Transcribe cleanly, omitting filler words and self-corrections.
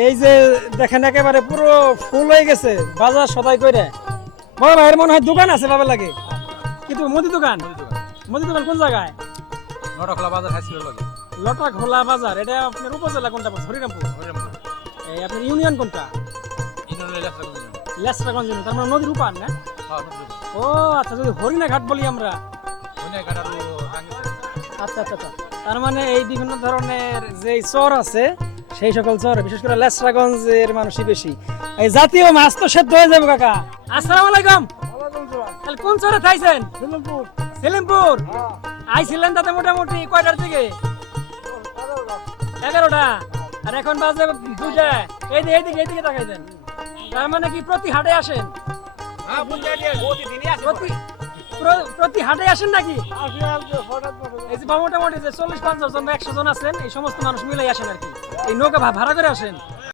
এই যে দেখেন একেবারে পুরো ফুল হয়ে গেছে বাজার সদাই কইরা। বড় ভাইয়ের মনে হয় দোকান আছে ভাবে লাগে, কিন্তু মুদি দোকান। মুদি দোকান কোন জায়গায়? নটাখোলা বাজার হাই স্কুলের লগে। লটাখোলা বাজার, এটা আপনার উপজেলা কোনটা? হরিরামপুর। এই আপনার ইউনিয়ন কোনটা? লেসরাগঞ্জ ইউনিয়ন, তার মানে নদীর উপার না? ও আচ্ছা, যদি হরিণাঘাট বলি আমরা। আচ্ছা আচ্ছা আচ্ছা, তার মানে এই বিভিন্ন ধরনের যে চর আছে সেই সকল চর, বিশেষ করে লেসরাগঞ্জের মানুষই বেশি। এই জাতীয় মাছ তো সেদ্ধ হয়ে যাবে কাকা। আসসালামু আলাইকুম। তাহলে কোন চরে থাইছেন? সেলিমপুর। আইছিলেন তাতে মোটামুটি কয়টার দিকে? 11টা। আর এখন বাজে 2টা। এইদিকে এইদিকে তাকাই দেন। তার মানে কি প্রতি হাটে আসেন? প্রতি হাটে আসেন নাকি? এই যে মোটামুটি যে 40-50 জন 100 জন আছেন, এই সমস্ত মানুষ মিলাই আসেন আর কি। এই নৌকা ভাড়া করে আসেন?